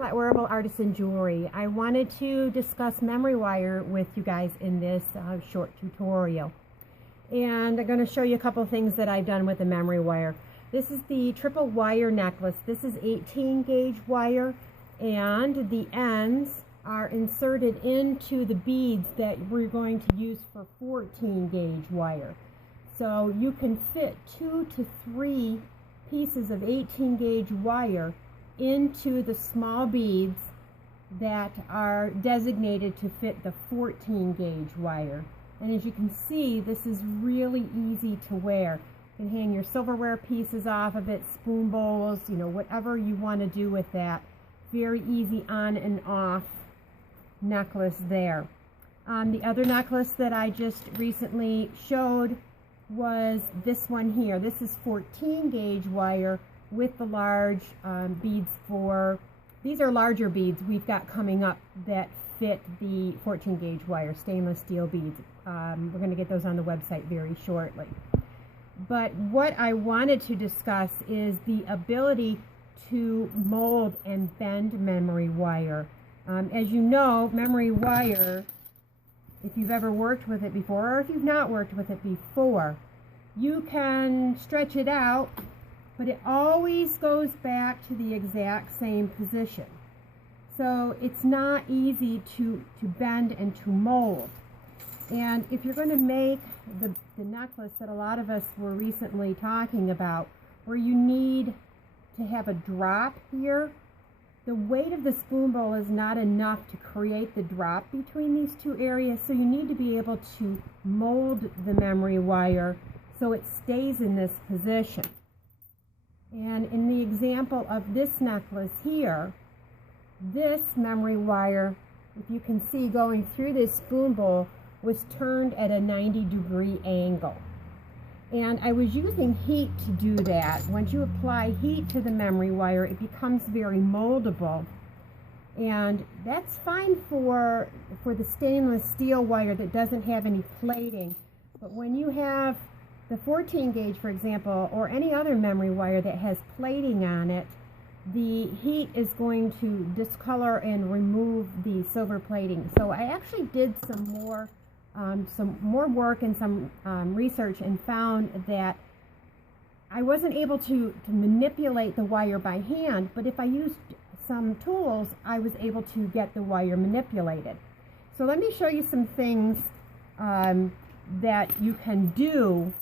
Flatwearable Artisan Jewelry. I wanted to discuss memory wire with you guys in this short tutorial. And I'm going to show you a couple things that I've done with the memory wire. This is the triple wire necklace. This is 18 gauge wire, and the ends are inserted into the beads that we're going to use for 14 gauge wire. So you can fit 2 to 3 pieces of 18 gauge wire into the small beads that are designated to fit the 14 gauge wire. And as you can see, this is really easy to wear. You can hang your silverware pieces off of it, spoon bowls, you know, whatever you want to do with that. Very easy on and off necklace there. The other necklace that I just recently showed was this one here. This is 14 gauge wire with the large beads for, these are larger beads we've got coming up that fit the 14 gauge wire, stainless steel beads. We're going to get those on the website very shortly. But what I wanted to discuss is the ability to mold and bend memory wire. As you know, memory wire, if you've ever worked with it before, or if you've not worked with it before, you can stretch it out, but it always goes back to the exact same position. So it's not easy to bend and to mold. And if you're going to make the necklace that a lot of us were recently talking about, where you need to have a drop here, the weight of the spoon bowl is not enough to create the drop between these two areas, so you need to be able to mold the memory wire so it stays in this position. And in the example of this necklace here, this memory wire, if you can see going through this spoon bowl, was turned at a 90-degree angle. And I was using heat to do that. Once you apply heat to the memory wire, it becomes very moldable. And that's fine for the stainless steel wire that doesn't have any plating. But when you have the 14 gauge, for example, or any other memory wire that has plating on it, the heat is going to discolor and remove the silver plating. So I actually did some more work and some research and found that I wasn't able to manipulate the wire by hand, but if I used some tools, I was able to get the wire manipulated. So let me show you some things that you can do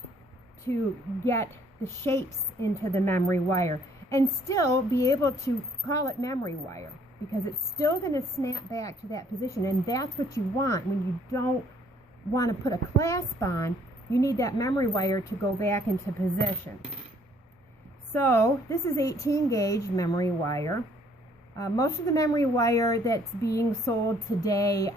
to get the shapes into the memory wire and still be able to call it memory wire, because it's still going to snap back to that position, and that's what you want. When you don't want to put a clasp on, you need that memory wire to go back into position. So this is 18 gauge memory wire. Most of the memory wire that's being sold today,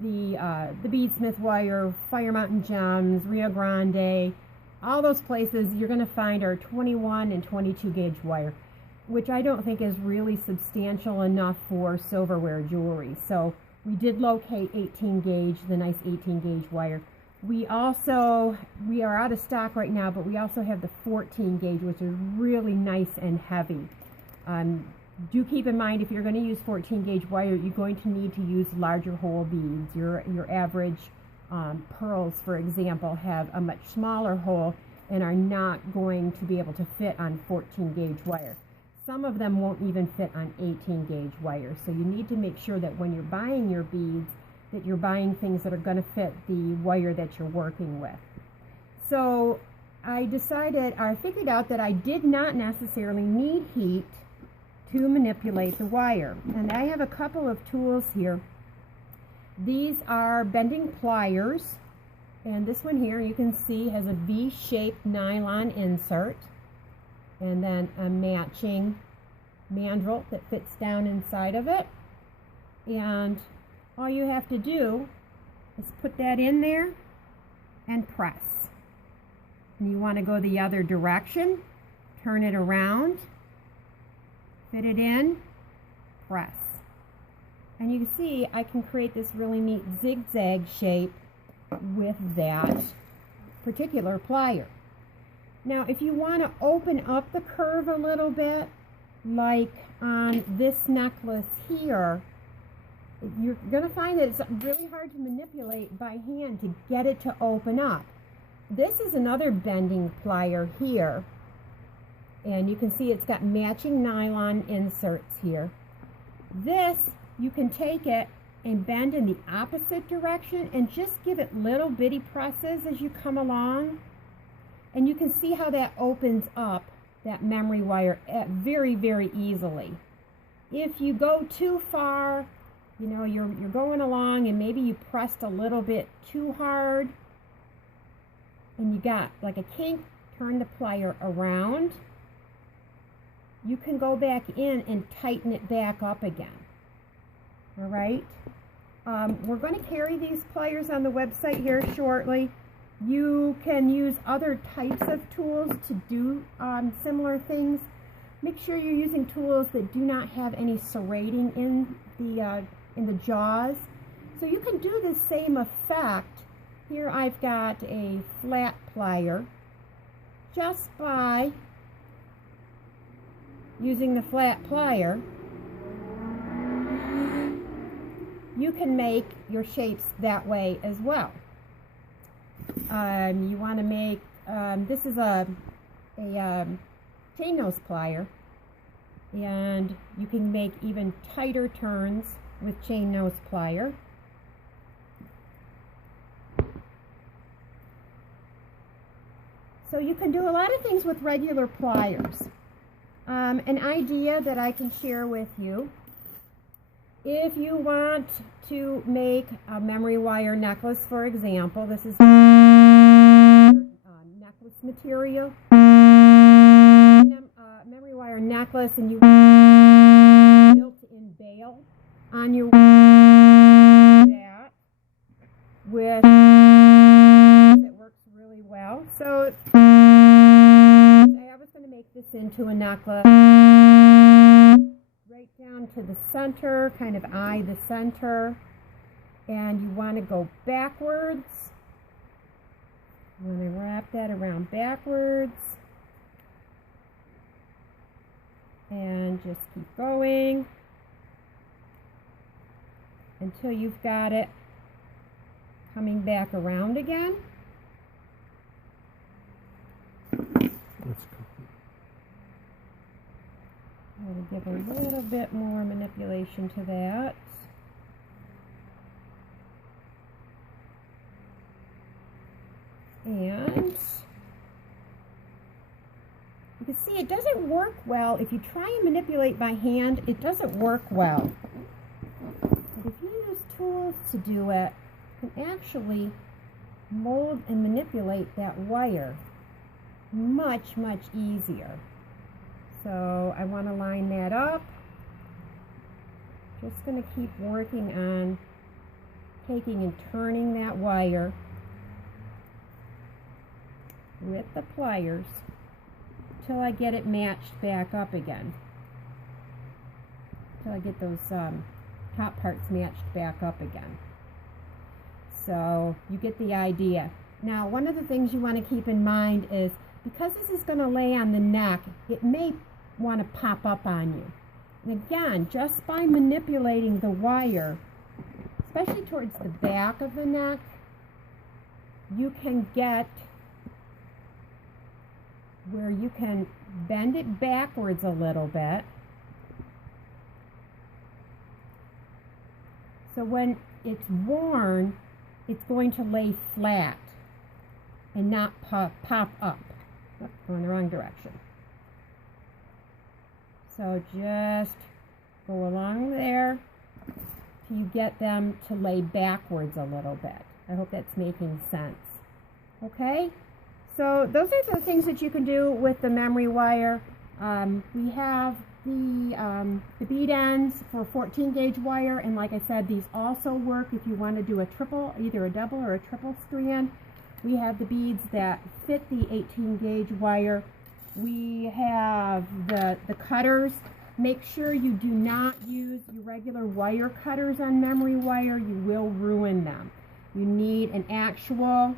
the Beadsmith wire, Fire Mountain Gems, Rio Grande, all those places you're going to find are 21 and 22 gauge wire, which I don't think is really substantial enough for silverware jewelry. So we did locate 18 gauge, the nice 18 gauge wire. We are out of stock right now, but we also have the 14 gauge, which is really nice and heavy. Do keep in mind, if you're going to use 14 gauge wire, you're going to need to use larger hole beads. Your average pearls, for example, have a much smaller hole and are not going to be able to fit on 14 gauge wire. Some of them won't even fit on 18 gauge wire. So you need to make sure that when you're buying your beads, that you're buying things that are going to fit the wire that you're working with. So I figured out that I did not necessarily need heat to manipulate the wire. And I have a couple of tools here. These are bending pliers, and this one here you can see has a V-shaped nylon insert, and then a matching mandrel that fits down inside of it. And all you have to do is put that in there and press. And you want to go the other direction, turn it around, fit it in, press. And you can see I can create this really neat zigzag shape with that particular plier. Now if you want to open up the curve a little bit, like on this necklace here, you're going to find that it's really hard to manipulate by hand to get it to open up. This is another bending plier here, and you can see it's got matching nylon inserts here. This, you can take it and bend in the opposite direction and just give it little bitty presses as you come along, and you can see how that opens up that memory wire very, very easily. If you go too far, you know, you're going along and maybe you pressed a little bit too hard and you got like a kink, turn the plier around. You can go back in and tighten it back up again. All right. We're going to carry these pliers on the website here shortly. You can use other types of tools to do similar things. Make sure you're using tools that do not have any serrating in the jaws. So you can do the same effect. Here I've got a flat plier. Just by using the flat plier, you can make your shapes that way as well. You want to make, this is a chain nose plier, and you can make even tighter turns with chain nose plier. So you can do a lot of things with regular pliers. An idea that I can share with you: if you want to make a memory wire necklace, for example, this is necklace material, memory wire necklace, and you built-in bail on your that with it works really well. So I was going to make this into a necklace right down to the center, kind of eye the center, and you want to go backwards. You want to wrap that around backwards and just keep going until you've got it coming back around again. I'm going to give a little bit more manipulation to that. And you can see it doesn't work well. If you try and manipulate by hand, it doesn't work well. But if you use tools to do it, you can actually mold and manipulate that wire much, much easier. So I want to line that up. Just going to keep working on taking and turning that wire with the pliers until I get it matched back up again. Until I get those top parts matched back up again. So you get the idea. Now, one of the things you want to keep in mind is, because this is going to lay on the neck, it may want to pop up on you. And again, just by manipulating the wire, especially towards the back of the neck, you can get where you can bend it backwards a little bit. So when it's worn, it's going to lay flat and not pop up. Oh, going the wrong direction. So just go along there till you get them to lay backwards a little bit. I hope that's making sense. Okay? So those are the things that you can do with the memory wire. We have the bead ends for 14 gauge wire, and like I said, these also work if you want to do a triple, either a double or a triple strand. We have the beads that fit the 18 gauge wire. We have the cutters. Make sure you do not use your regular wire cutters on memory wire. You will ruin them. You need an actual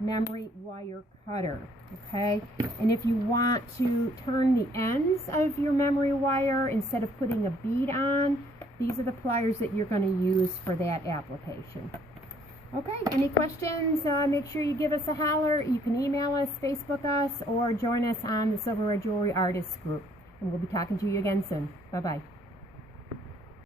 memory wire cutter, okay? And if you want to turn the ends of your memory wire instead of putting a bead on, these are the pliers that you're going to use for that application. Okay, any questions? Make sure you give us a holler. You can email us, Facebook us, or join us on the Flatwearable Jewelry Artists group. And we'll be talking to you again soon. Bye-bye.